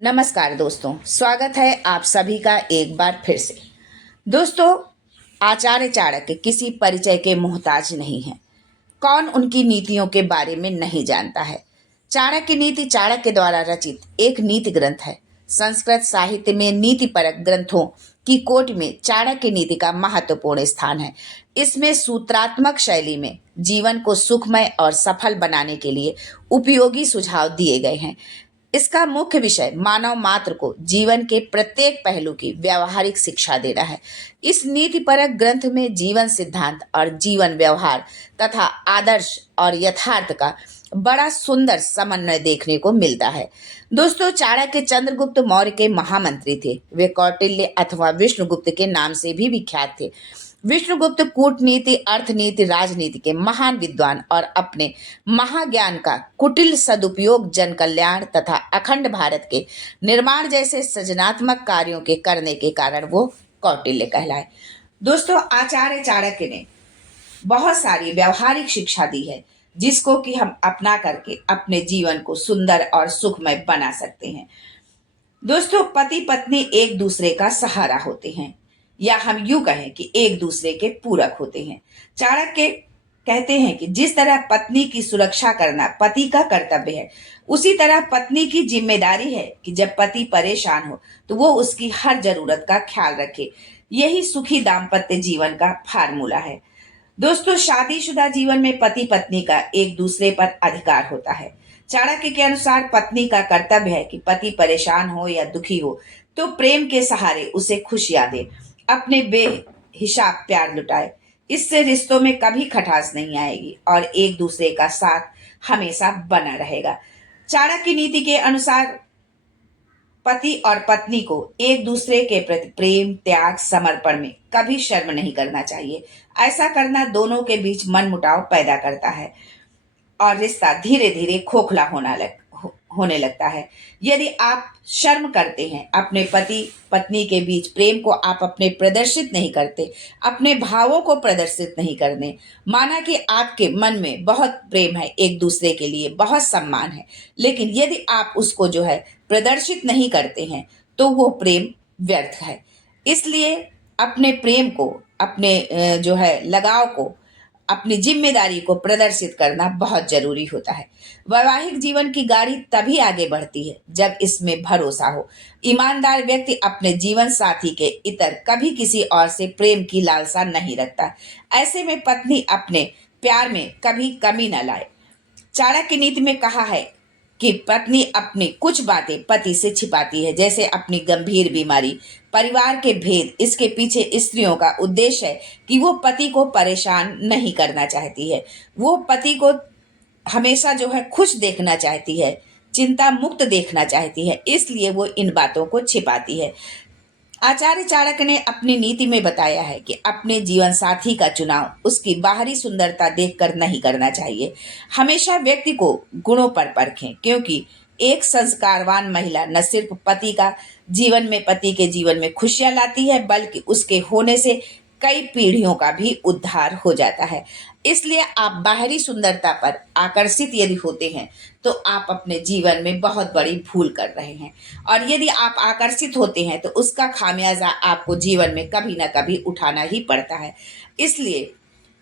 नमस्कार दोस्तों, स्वागत है आप सभी का एक बार फिर से। दोस्तों, आचार्य चाणक्य किसी परिचय के मोहताज नहीं है। कौन उनकी नीतियों के बारे में नहीं जानता है। चाणक्य नीति चाणक्य द्वारा रचित एक नीति ग्रंथ है। संस्कृत साहित्य में नीतिपरक ग्रंथों की कोटि में चाणक्य नीति का महत्वपूर्ण स्थान है। इसमें सूत्रात्मक शैली में जीवन को सुखमय और सफल बनाने के लिए उपयोगी सुझाव दिए गए हैं। इसका मुख्य विषय मानव मात्र को जीवन के प्रत्येक पहलू की व्यावहारिक शिक्षा देना है। इस नीतिपरक ग्रंथ में जीवन सिद्धांत और जीवन व्यवहार तथा आदर्श और यथार्थ का बड़ा सुंदर समन्वय देखने को मिलता है। दोस्तों, चाणक्य चंद्रगुप्त मौर्य के महामंत्री थे। वे कौटिल्य अथवा विष्णुगुप्त के नाम से भी विख्यात थे। विष्णुगुप्त कूटनीति, अर्थनीति, राजनीति के महान विद्वान और अपने महाज्ञान का कुटिल सदुपयोग जन कल्याण तथा अखंड भारत के निर्माण जैसे सृजनात्मक कार्यों के करने के कारण वो कौटिल्य कहलाए। दोस्तों, आचार्य चाणक्य ने बहुत सारी व्यवहारिक शिक्षा दी है जिसको कि हम अपना करके अपने जीवन को सुंदर और सुखमय बना सकते हैं। दोस्तों, पति पत्नी एक दूसरे का सहारा होते हैं, या हम यूं कहें कि एक दूसरे के पूरक होते हैं। चाणक्य कहते हैं कि जिस तरह पत्नी की सुरक्षा करना पति का कर्तव्य है, उसी तरह पत्नी की जिम्मेदारी है कि जब पति परेशान हो तो वो उसकी हर जरूरत का ख्याल रखे। यही सुखी दाम्पत्य जीवन का फार्मूला है। दोस्तों, शादीशुदा जीवन में पति पत्नी का एक दूसरे पर अधिकार होता है। चाणक्य के अनुसार पत्नी का कर्तव्य है कि पति परेशान हो या दुखी हो तो प्रेम के सहारे उसे खुशियां दे, अपने बेहिसाब प्यार लुटाए। इससे रिश्तों में कभी खटास नहीं आएगी और एक दूसरे का साथ हमेशा बना रहेगा। चाणक्य की नीति के अनुसार पति और पत्नी को एक दूसरे के प्रति प्रेम, त्याग, समर्पण में कभी शर्म नहीं करना चाहिए। ऐसा करना दोनों के बीच मनमुटाव पैदा करता है और रिश्ता धीरे धीरे खोखला होने लगता है। यदि आप शर्म करते हैं, अपने पति पत्नी के बीच प्रेम को आप अपने प्रदर्शित नहीं करते, अपने भावों को प्रदर्शित नहीं करने, माना कि आपके मन में बहुत प्रेम है, एक दूसरे के लिए बहुत सम्मान है, लेकिन यदि आप उसको जो है प्रदर्शित नहीं करते हैं तो वो प्रेम व्यर्थ है। इसलिए अपने प्रेम को, अपने जो है लगाव को, अपनी जिम्मेदारी को प्रदर्शित करना बहुत जरूरी होता है। वैवाहिक जीवन की गाड़ी तभी आगे बढ़ती है जब इसमें भरोसा हो। ईमानदार व्यक्ति अपने जीवन साथी के इतर कभी किसी और से प्रेम की लालसा नहीं रखता। ऐसे में पत्नी अपने प्यार में कभी कमी न लाए। चाणक्य नीति में कहा है कि पत्नी अपनी कुछ बातें पति से छिपाती है, जैसे अपनी गंभीर बीमारी, परिवार के भेद। इसके पीछे स्त्रियों का उद्देश्य है कि वो पति को परेशान नहीं करना चाहती है, वो पति को हमेशा जो है खुश देखना चाहती है, चिंता मुक्त देखना चाहती है, इसलिए वो इन बातों को छिपाती है। आचार्य चाणक्य ने अपनी नीति में बताया है कि अपने जीवन साथी का चुनाव उसकी बाहरी सुंदरता देखकर नहीं करना चाहिए। हमेशा व्यक्ति को गुणों पर परखें, क्योंकि एक संस्कारवान महिला न सिर्फ पति के जीवन में खुशियां लाती है, बल्कि उसके होने से कई पीढ़ियों का भी उद्धार हो जाता है। इसलिए आप बाहरी सुंदरता पर आकर्षित यदि होते हैं तो आप अपने जीवन में बहुत बड़ी भूल कर रहे हैं, और यदि आप आकर्षित होते हैं तो उसका खामियाजा आपको जीवन में कभी ना कभी उठाना ही पड़ता है। इसलिए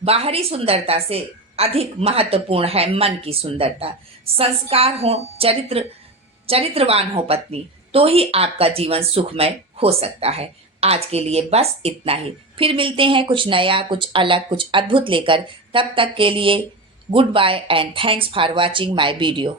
बाहरी सुंदरता से अधिक महत्वपूर्ण है मन की सुंदरता। संस्कार हो, चरित्रवान हो पत्नी, तो ही आपका जीवन सुखमय हो सकता है। आज के लिए बस इतना ही। फिर मिलते हैं कुछ नया, कुछ अलग, कुछ अद्भुत लेकर। तब तक के लिए good bye and thanks for watching my video.